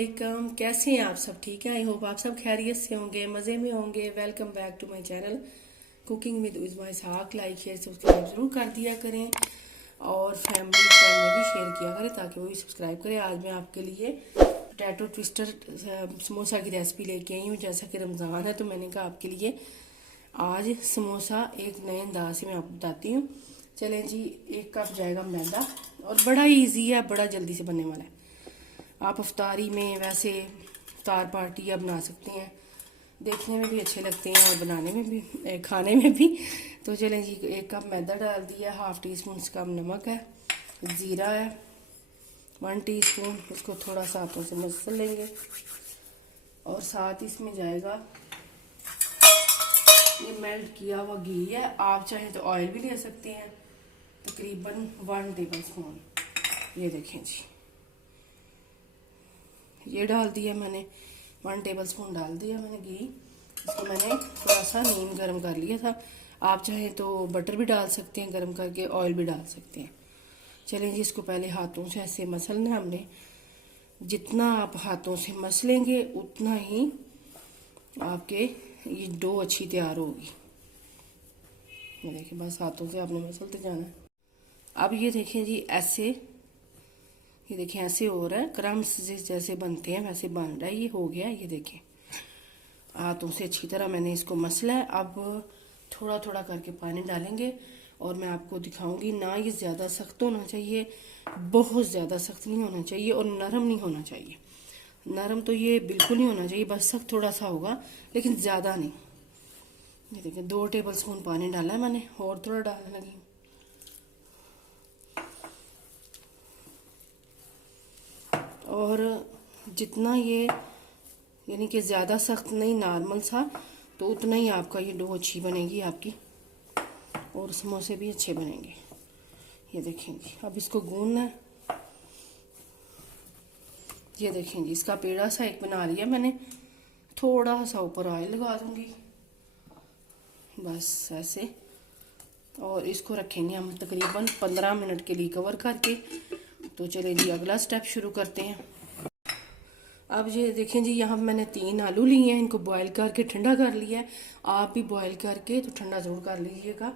वालेकुम। कैसे हैं आप सब? ठीक है। आई होप आप सब खैरियत से होंगे, मज़े में होंगे। Welcome back to my channel cooking with Uzma Ishaq. Like share subscribe ज़रूर कर दिया करें और फैमिली फ्रेंड में भी शेयर किया करें ताकि वो भी सब्सक्राइब करें। आज मैं आपके लिए पोटैटो ट्विस्टर समोसा की रेसिपी लेके आई हूँ। जैसा कि रमज़ान है तो मैंने कहा आपके लिए आज समोसा एक नए अंदाज से मैं आपको बताती हूँ। चलें जी, 1 कप जाएगा मैदा और बड़ा ही ईजी है, बड़ा जल्दी से बनने वाला है। आप अफ्तारी में वैसे इफ्तार पार्टी या बना सकते हैं, देखने में भी अच्छे लगते हैं और बनाने में भी, खाने में भी। तो चलें जी, 1 कप मैदा डाल दिया, हाफ़ टी स्पून से कम नमक है, ज़ीरा है 1 टीस्पून, उसको थोड़ा सा हाथों से मसल लेंगे। और साथ इसमें जाएगा ये मेल्ट किया हुआ घी है, आप चाहें तो ऑयल भी ले सकते हैं, तकरीबन 1 टेबल स्पून। ये देखें जी, ये डाल दिया मैंने, 1 टेबल स्पून डाल दिया मैंने घी। इसको मैंने थोड़ा सा नीम गर्म कर लिया था। आप चाहें तो बटर भी डाल सकते हैं गर्म करके, ऑयल भी डाल सकते हैं। चलें जी, इसको पहले हाथों से ऐसे मसलना है हमने। जितना आप हाथों से मसलेंगे उतना ही आपके ये डो अच्छी तैयार होगी। ये देखिए, बस हाथों से आपने मसलते जाना है। अब ये देखें जी, ऐसे ये देखें ऐसे हो रहा है, क्रम्स जैसे बनते हैं वैसे बन रहा है। ये हो गया, ये देखें हाथों से अच्छी तरह मैंने इसको मसला है। अब थोड़ा थोड़ा करके पानी डालेंगे और मैं आपको दिखाऊंगी। ना ये ज़्यादा सख्त होना चाहिए, बहुत ज़्यादा सख्त नहीं होना चाहिए और नरम नहीं होना चाहिए। नरम तो ये बिल्कुल नहीं होना चाहिए, बस सख्त थोड़ा सा होगा लेकिन ज़्यादा नहीं। ये देखिए 2 टेबल स्पून पानी डाला है मैंने और थोड़ा डालने लगी। और जितना ये यानी कि ज़्यादा सख्त नहीं, नॉर्मल सा, तो उतना ही आपका ये डो अच्छी बनेगी आपकी और समोसे भी अच्छे बनेंगे। ये देखेंगे, अब इसको गूंदना है। ये देखेंगे, इसका पेड़ा सा एक बना लिया मैंने, थोड़ा सा ऊपर ऑयल लगा दूंगी बस ऐसे। और इसको रखेंगे हम तकरीबन 15 मिनट के लिए कवर करके। तो चलिए जी, अगला स्टेप शुरू करते हैं। अब ये देखें जी, यहाँ मैंने 3 आलू लिए हैं, इनको बॉईल करके ठंडा कर लिया है। आप भी बॉईल करके तो ठंडा ज़रूर कर लीजिएगा।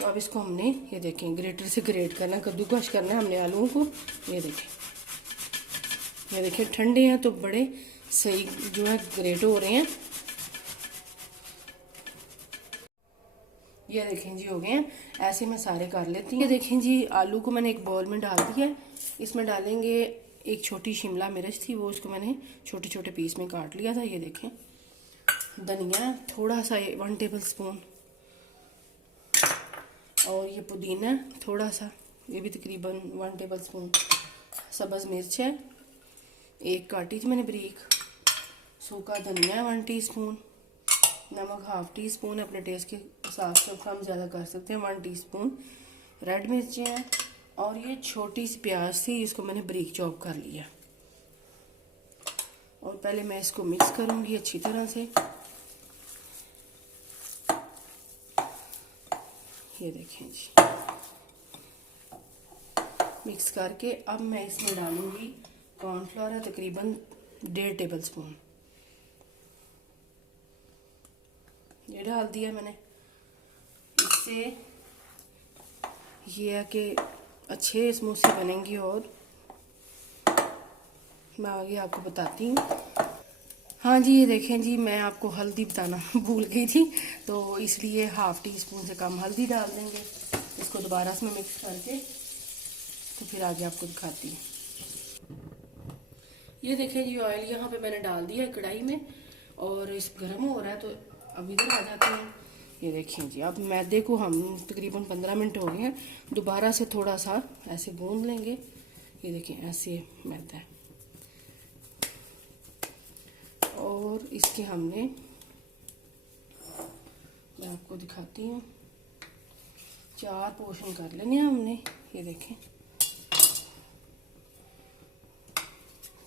तो अब इसको हमने ये देखें ग्रेटर से ग्रेट करना है, कद्दूकश करना है हमने आलूओं को। ये देखें ठंडे हैं तो बड़े सही जो है ग्रेट हो रहे हैं। ये देखें जी, हो गए हैं। ऐसे मैं सारे कर लेती हूँ। ये देखें जी, आलू को मैंने एक बाउल में डाल दिया है। इसमें डालेंगे एक छोटी शिमला मिर्च थी, वो इसको मैंने छोटे छोटे पीस में काट लिया था। ये देखें धनिया थोड़ा सा 1 टेबल स्पून, और ये पुदीना थोड़ा सा, ये भी तकरीबन 1 टेबल स्पून। सब्ज़ मिर्च है 1 काटी थी मैंने बारीक। सूखा धनिया 1 टीस्पून। नमक हाफ़ टी स्पून, अपने टेस्ट के हिसाब से कम ज़्यादा कर सकते हैं। 1 टीस्पून रेड मिर्ची हैं और ये छोटी सी प्याज थी, इसको मैंने बारीक चॉप कर लिया। और पहले मैं इसको मिक्स करूंगी अच्छी तरह से। ये देखें जी, मिक्स करके अब मैं इसमें डालूंगी कॉर्नफ्लोर है तकरीबन 1.5 टेबल स्पून। ये डाल दिया मैंने। इससे ये है कि अच्छे समोसे बनेंगे और मैं आगे आपको बताती हूँ। हाँ जी, ये देखें जी, मैं आपको हल्दी बताना भूल गई थी, तो इसलिए हाफ़ टी स्पून से कम हल्दी डाल देंगे। इसको दोबारा इसमें मिक्स करके तो फिर आगे आपको दिखाती हूँ। ये देखें जी, ऑयल यहाँ पे मैंने डाल दिया है कढ़ाई में और इस गर्म हो रहा है, तो अब इधर आ जाते हैं। ये देखें जी, अब मैदे को हम तकरीबन 15 मिनट हो गए हैं, दोबारा से थोड़ा सा ऐसे गूंद लेंगे। ये देखें ऐसे मैदा है और इसके हमने, मैं आपको दिखाती हूँ, 4 पोर्शन कर लेने हैं हमने। ये देखें,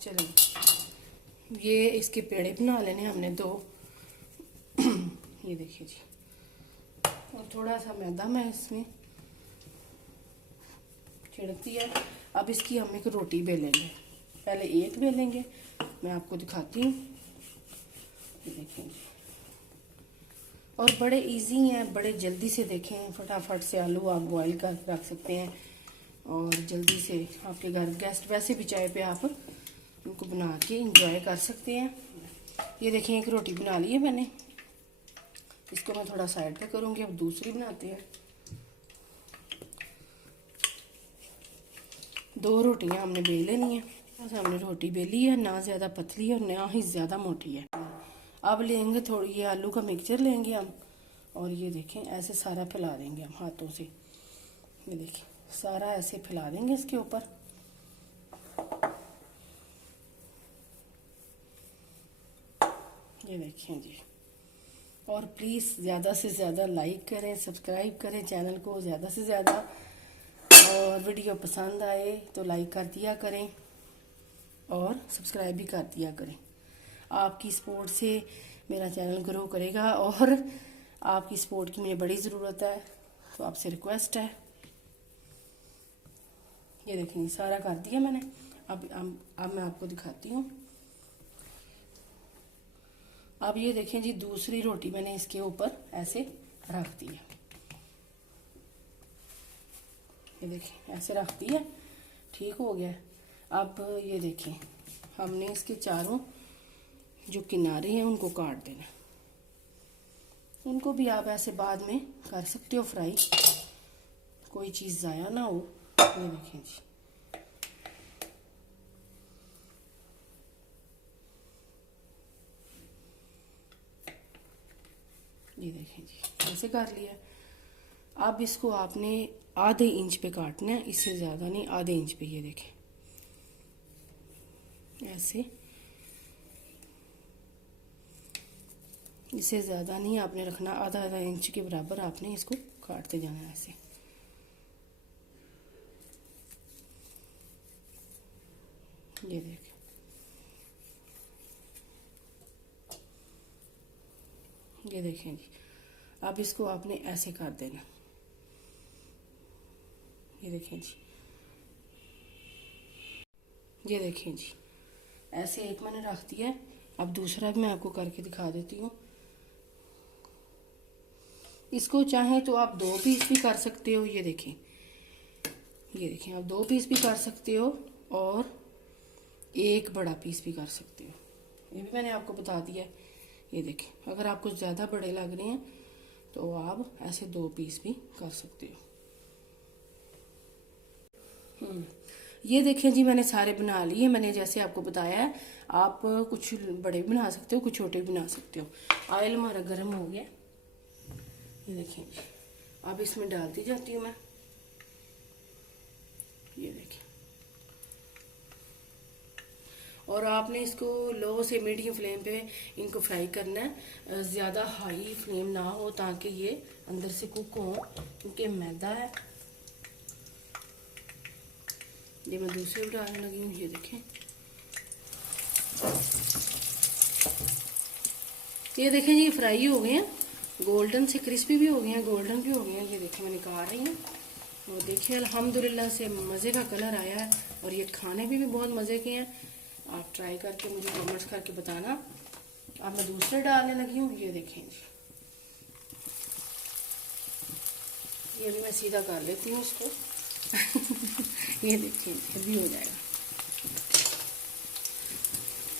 चलो ये इसके पेड़े बना लेने हमने 2। ये देखिए जी, और थोड़ा सा मैदा मैं इसमें छिड़क दिया। अब इसकी हम एक रोटी बेलेंगे, पहले एक बेलेंगे मैं आपको दिखाती हूँ, ये देखें। और बड़े इजी हैं, बड़े जल्दी से देखें, फटाफट से आलू आप बॉईल कर रख सकते हैं और जल्दी से आपके घर गेस्ट वैसे भी चाय पे आप उनको बना के इंजॉय कर सकते हैं। ये देखें एक रोटी बना ली है मैंने, इसको मैं थोड़ा साइड पे करूँगी। अब दूसरी बनाते हैं। 2 रोटियां हमने बेल लेनी है। हमने रोटी बेली है, ना ज़्यादा पतली है और ना ही ज़्यादा मोटी है। अब लेंगे थोड़ी, ये आलू का मिक्सचर लेंगे हम और ये देखें ऐसे सारा फैला देंगे हम हाथों से। ये देखें सारा ऐसे फैला देंगे इसके ऊपर। ये देखें जी। और प्लीज़ ज़्यादा से ज़्यादा लाइक करें, सब्सक्राइब करें चैनल को ज़्यादा से ज़्यादा, और वीडियो पसंद आए तो लाइक कर दिया करें और सब्सक्राइब भी कर दिया करें। आपकी सपोर्ट से मेरा चैनल ग्रो करेगा और आपकी सपोर्ट की मुझे बड़ी ज़रूरत है, तो आपसे रिक्वेस्ट है। ये देखें सारा कर दिया मैंने। अब मैं आपको दिखाती हूँ। अब ये देखें जी, दूसरी रोटी मैंने इसके ऊपर ऐसे रख दी है। ये देखें ऐसे रख दी है, ठीक हो गया। अब ये देखें हमने इसके चारों जो किनारे हैं उनको काट देना। उनको भी आप ऐसे बाद में कर सकते हो फ्राई, कोई चीज़ ज़ाया ना हो। ये देखें जी, ये देखें जी ऐसे कर लिया। अब इसको आपने आधे इंच पे काटना है, इससे ज़्यादा नहीं, आधे इंच पे। ये देखें ऐसे, इससे ज़्यादा नहीं आपने रखना, आधा आधा इंच के बराबर आपने इसको काटते जाना है ऐसे। ये देखें, ये देखें जी। अब इसको आपने ऐसे कर देना। ये देखें जी, ये देखें जी ऐसे एक मैंने रख दिया है। अब दूसरा भी मैं आपको करके दिखा देती हूँ। इसको चाहे तो आप 2 पीस भी कर सकते हो। ये देखें, ये देखें आप 2 पीस भी कर सकते हो और 1 बड़ा पीस भी कर सकते हो। ये भी मैंने आपको बता दिया है। ये देखें अगर आपको ज़्यादा बड़े लग रहे हैं तो आप ऐसे 2 पीस भी कर सकते हो। ये देखें जी मैंने सारे बना लिए। मैंने जैसे आपको बताया है, आप कुछ बड़े भी बना सकते हो, कुछ छोटे भी बना सकते हो। ऑयल हमारा गर्म हो गया। ये देखें जी, अब इसमें डालती जाती हूँ मैं। ये देखें, और आपने इसको लो से मीडियम फ्लेम पे इनको फ्राई करना है, ज़्यादा हाई फ्लेम ना हो ताकि ये अंदर से कुक हो, क्योंकि मैदा है। ये मैं दूसरे डालने लगी हूँ। ये देखें, ये देखें जी फ्राई हो गए हैं, गोल्डन से क्रिस्पी भी हो गए हैं, गोल्डन भी हो गए हैं। ये देखें मैं निकाल रही हूँ और देखिए अल्हम्दुलिल्लाह से मज़े का कलर आया है और ये खाने भी बहुत मज़े के हैं। आप ट्राई करके मुझे कमेंट्स करके बताना। अब मैं दूसरे डालने लगी हूँ। ये देखें जी, ये भी मैं सीधा कर लेती हूँ इसको। ये देखिए फिर भी हो जाएगा।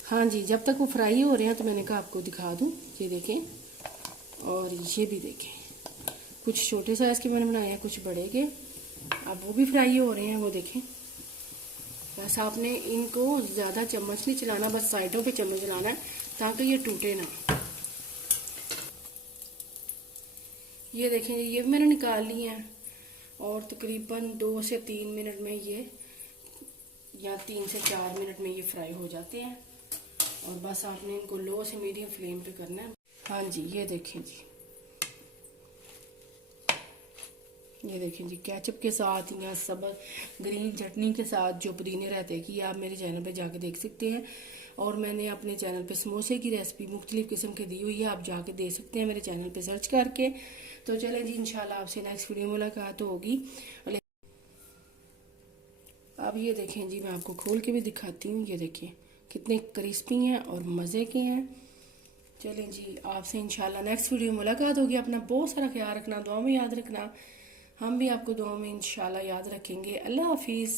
हाँ जी, जब तक वो फ्राई हो रहे हैं तो मैंने कहा आपको दिखा दूँ। ये देखें, और ये भी देखें, कुछ छोटे साइज़ के मैंने बनाए हैं, कुछ बड़े के। अब वो भी फ्राई हो रहे हैं। वो देखें, बस आपने इनको ज़्यादा चम्मच नहीं चलाना, बस साइडों पे चम्मच चलाना है ताकि ये टूटे ना। ये देखें, ये भी मैंने निकाल लिए हैं और तकरीबन 2 से 3 मिनट में ये, या 3 से 4 मिनट में ये फ्राई हो जाते हैं। और बस आपने इनको लो से मीडियम फ्लेम पे करना है। हाँ जी, ये देखें जी, ये देखें जी केचप के साथ या सब ग्रीन चटनी के साथ जो पुदीने रहते हैं कि आप मेरे चैनल पे जाके देख सकते हैं। और मैंने अपने चैनल पे समोसे की रेसिपी मुख्तलिफ किस्म की दी हुई है, आप जाके दे सकते हैं मेरे चैनल पे सर्च करके। तो चलें जी, इंशाल्लाह आपसे नेक्स्ट वीडियो में मुलाकात होगी। अब ये देखें जी, मैं आपको खोल के भी दिखाती हूँ। ये देखिए कितने क्रिस्पी हैं और मज़े के हैं। चलें जी, आपसे इंशाल्लाह नेक्स्ट वीडियो में मुलाकात होगी। अपना बहुत सारा ख्याल रखना, दुआ में याद रखना। हम भी आपको दुआ में इंशाल्लाह याद रखेंगे। अल्लाह हाफिज़।